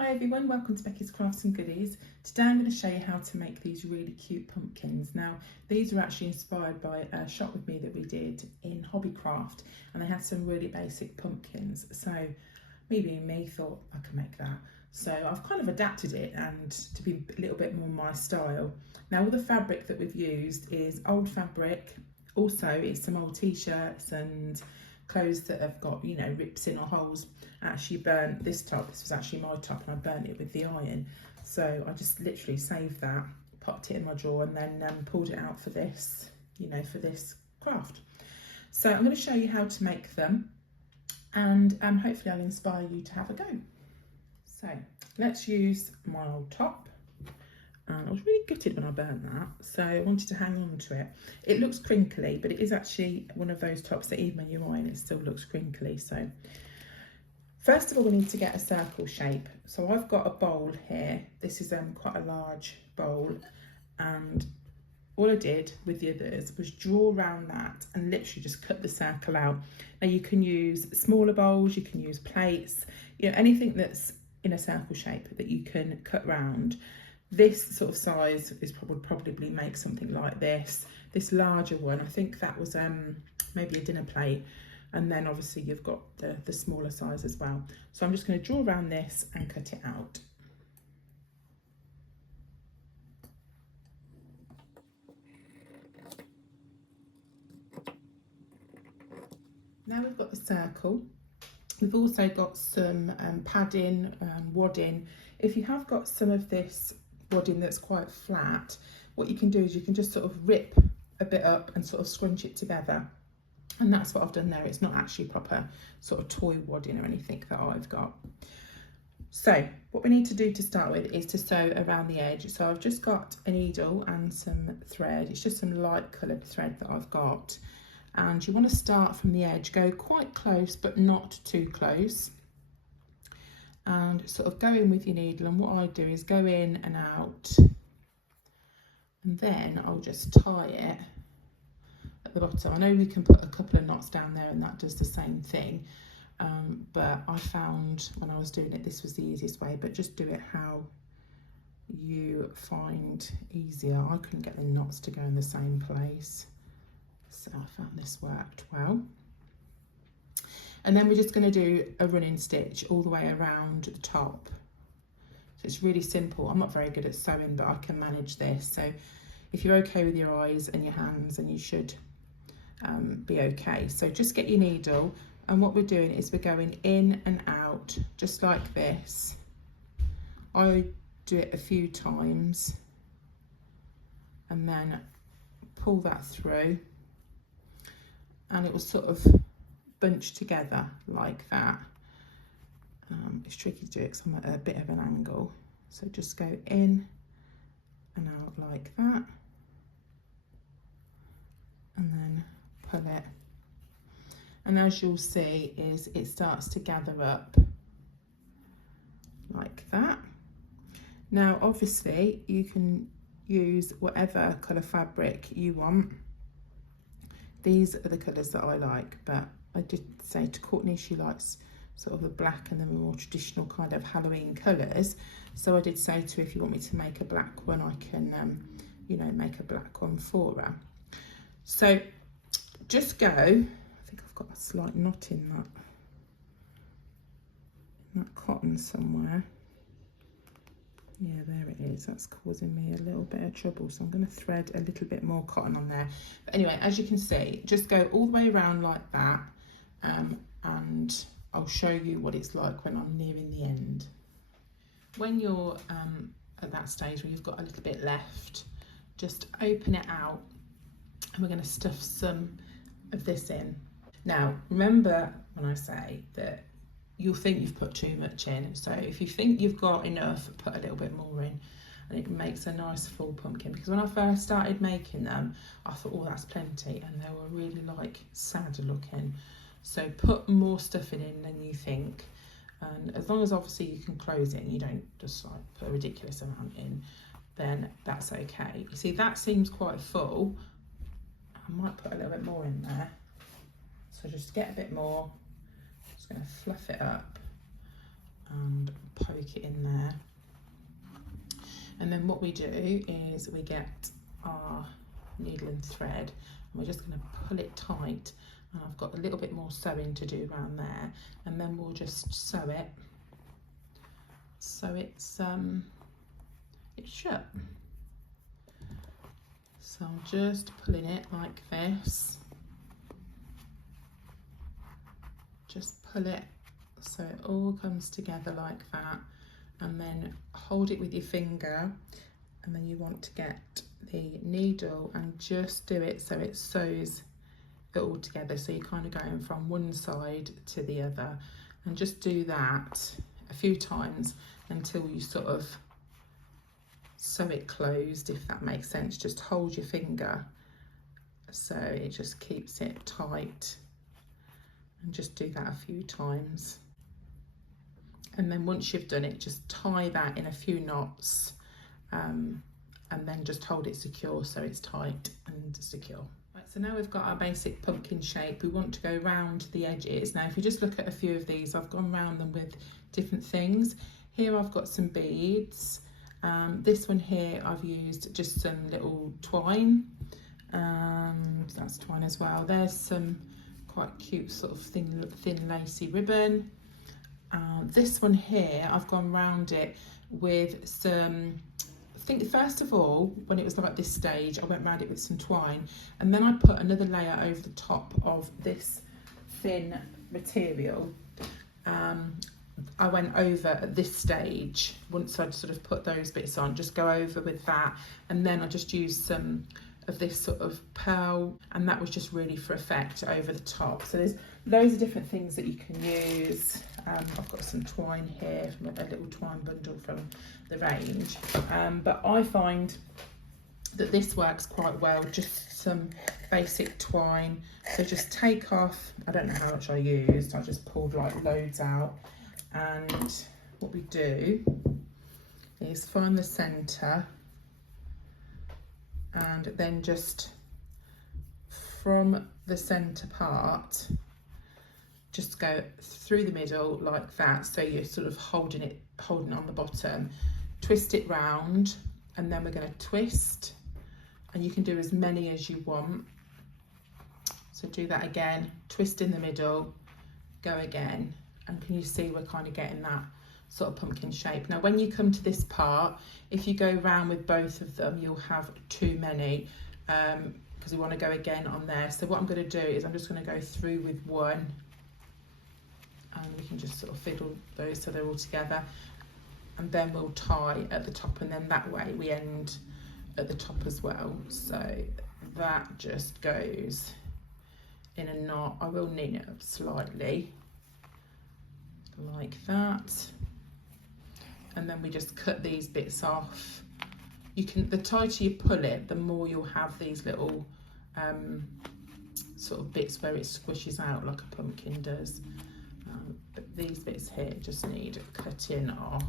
Hi everyone, welcome to Becky's Crafts and Goodies. Today I'm going to show you how to make these really cute pumpkins. Now these are actually inspired by a shop with me that we did in Hobbycraft, and they had some really basic pumpkins. So me being me thought I could make that. So I've kind of adapted it and to be a little bit more my style. Now all the fabric that we've used is old fabric. Also it's some old t-shirts and clothes that have got, you know, rips in or holes. I actually burnt this top. This was actually my top and I burnt it with the iron. So I just literally saved that, popped it in my drawer, and then pulled it out for this, you know, for this craft. So I'm going to show you how to make them, and hopefully I'll inspire you to have a go. So let's use my old top. And I was really gutted when I burnt that, so I wanted to hang on to it. It looks crinkly, but it is actually one of those tops that even when you iron it still looks crinkly. So first of all, we need to get a circle shape. So I've got a bowl here. This is quite a large bowl, and all I did with the others was draw around that and literally just cut the circle out. Now you can use smaller bowls, you can use plates, you know, anything that's in a circle shape that you can cut round. This sort of size is probably make something like this. This larger one, I think that was maybe a dinner plate. And then obviously you've got the smaller size as well. So I'm just going to draw around this and cut it out. Now we've got the circle. We've also got some padding, wadding. If you have got some of this wadding that's quite flat, what you can do is you can just sort of rip a bit up and sort of scrunch it together. And that's what I've done there. It's not actually proper sort of toy wadding or anything that I've got. So what we need to do to start with is to sew around the edge. So I've just got a needle and some thread. It's just some light coloured thread that I've got. And you want to start from the edge, go quite close but not too close. And sort of go in with your needle, and what I do is go in and out, and then I'll just tie it at the bottom. I know we can put a couple of knots down there and that does the same thing, but I found when I was doing it this was the easiest way, but just do it how you find easier. I couldn't get the knots to go in the same place, so I found this worked well. And then we're just going to do a running stitch all the way around the top. So it's really simple. I'm not very good at sewing, but I can manage this. So if you're okay with your eyes and your hands, then you should be okay. So just get your needle, and what we're doing is we're going in and out just like this. I do it a few times and then pull that through, and it will sort of bunch together like that. It's tricky to do it because I'm at a bit of an angle, so just go in and out like that, and then pull it, and as you'll see is it starts to gather up like that. Now obviously you can use whatever colour fabric you want. These are the colours that I like, but I did say to Courtney she likes sort of the black and the more traditional kind of Halloween colours. So I did say to her, if you want me to make a black one, I can, you know, make a black one for her. So just go, I think I've got a slight knot in that cotton somewhere. Yeah, there it is. That's causing me a little bit of trouble. So I'm going to thread a little bit more cotton on there. But anyway, as you can see, just go all the way around like that. And I'll show you what it's like when I'm nearing the end. When you're at that stage where you've got a little bit left, just open it out, and we're going to stuff some of this in. Now, remember when I say that you'll think you've put too much in, so if you think you've got enough, put a little bit more in, and it makes a nice full pumpkin. Because when I first started making them, I thought, oh, that's plenty, and they were really like sad looking. So put more stuff in than you think, and as long as obviously you can close it and you don't just like put a ridiculous amount in, then that's okay. You see, that seems quite full. I might put a little bit more in there. So just get a bit more. Just going to fluff it up and poke stick it in there. And then what we do is we get our needle and thread, and we're just going to pull it tight, and I've got a little bit more sewing to do around there, and then we'll just sew it so it's shut. So I'm just pulling it like this, just pull it so it all comes together like that, and then hold it with your finger, and then you want to get the needle and just do it so it sews it all together, so you're kind of going from one side to the other, and just do that a few times until you sort of sew it closed, if that makes sense. Just hold your finger so it just keeps it tight, and just do that a few times. And then once you've done it, just tie that in a few knots, and then just hold it secure so it's tight and secure. Right, so now we've got our basic pumpkin shape. We want to go round the edges. Now if you just look at a few of these, I've gone round them with different things. Here I've got some beads. This one here I've used just some little twine. That's twine as well. There's some quite cute sort of thin lacy ribbon. This one here I've gone round it with some, I think first of all when it was like this stage I went round it with some twine, and then I put another layer over the top of this thin material. I went over at this stage, once I'd sort of put those bits on, just go over with that, and then I just used some of this sort of pearl, and that was just really for effect over the top. So there's loads of different things that you can use. I've got some twine here, from a little twine bundle from the range, but I find that this works quite well, just some basic twine. So just take off, I don't know how much I used, I just pulled like loads out, and what we do is find the centre, and then just from the centre part just go through the middle like that, so you're sort of holding on the bottom, twist it round, and then we're going to twist, and you can do as many as you want. So do that again, twist in the middle, go again, and can you see we're kind of getting that sort of pumpkin shape. Now when you come to this part, if you go round with both of them, you'll have too many, because we want to go again on there. So what I'm going to do is I'm just going to go through with one, and we can just sort of fiddle those so they're all together, and then we'll tie at the top, and then that way we end at the top as well. So that just goes in a knot. I will neaten it up slightly like that, and then we just cut these bits off. You can, the tighter you pull it, the more you'll have these little sort of bits where it squishes out like a pumpkin does, but these bits here just need cutting off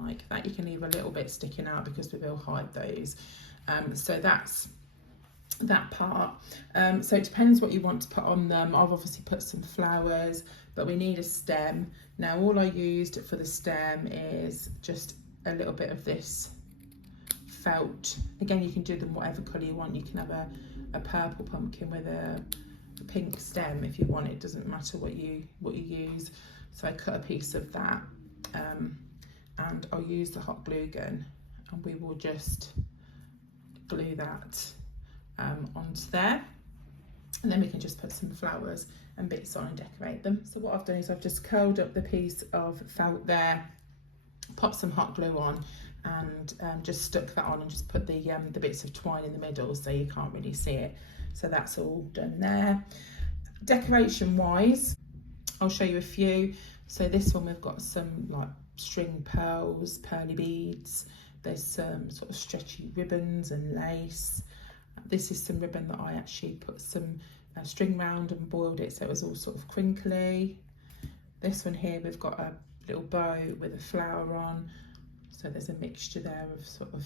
like that. You can leave a little bit sticking out because we will hide those. So that's that part. So it depends what you want to put on them. I've obviously put some flowers, but we need a stem. Now all I used for the stem is just a little bit of this felt. Again, you can do them whatever colour you want. You can have a purple pumpkin with a pink stem if you want. It doesn't matter what you use. So I cut a piece of that, and I'll use the hot glue gun, and we will just glue that onto there, and then we can just put some flowers and bits on and decorate them. So what I've done is I've just curled up the piece of felt there, popped some hot glue on, and just stuck that on, and just put the bits of twine in the middle so you can't really see it. So that's all done there. Decoration wise, I'll show you a few. So this one we've got some like string pearls, pearly beads. There's some sort of stretchy ribbons and lace. This is some ribbon that I actually put some string round and boiled it so it was all sort of crinkly. This one here we've got a little bow with a flower on, so there's a mixture there of sort of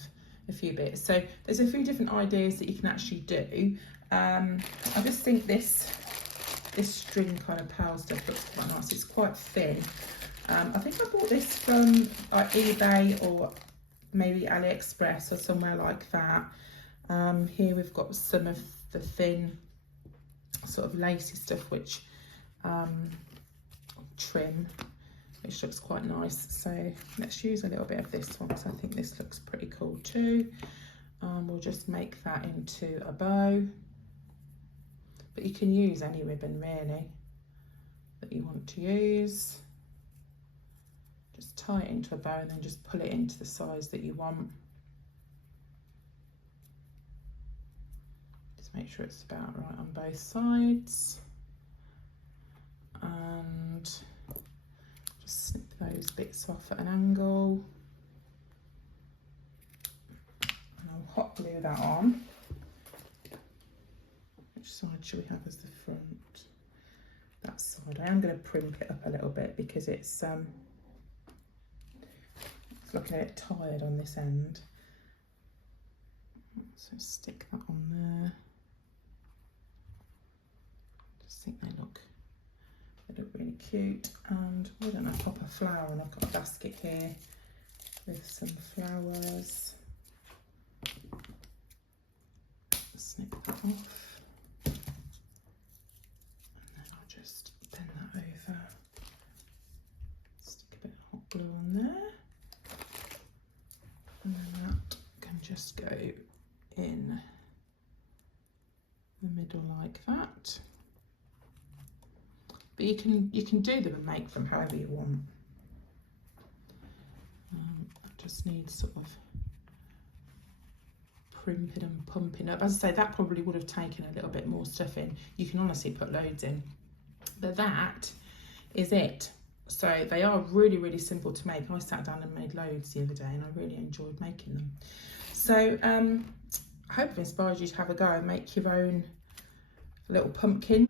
a few bits. So there's a few different ideas that you can actually do. I just think this this string kind of pearl stuff looks quite nice. It's quite thin. I think I bought this from like eBay or maybe AliExpress or somewhere like that. Here we've got some of the thin sort of lacy stuff, which trim, which looks quite nice. So let's use a little bit of this one because I think this looks pretty cool too. We'll just make that into a bow, but you can use any ribbon really that you want to use. Just tie it into a bow and then just pull it into the size that you want. Just make sure it's about right on both sides. And just snip those bits off at an angle. And I'll hot glue that on. Which side should we have as the front? That side. I am going to primp it up a little bit because it's looking a bit tired on this end. So stick that on there. Just think they look really cute. And why don't I pop a flower? And I've got a basket here with some flowers. Snip that off. And then I'll just bend that over. Stick a bit of hot glue on there. And then that can just go in the middle like that. But you can do them and make them however you want. I just need sort of primping and pumping up. As I say, that probably would have taken a little bit more stuff in. You can honestly put loads in. But that is it. So they are really, really simple to make. I sat down and made loads the other day and I really enjoyed making them. So I hope I've inspired you to have a go and make your own little pumpkin.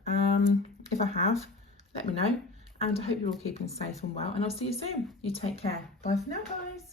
If I have, let me know. And I hope you're all keeping safe and well. And I'll see you soon. You take care. Bye for now, guys.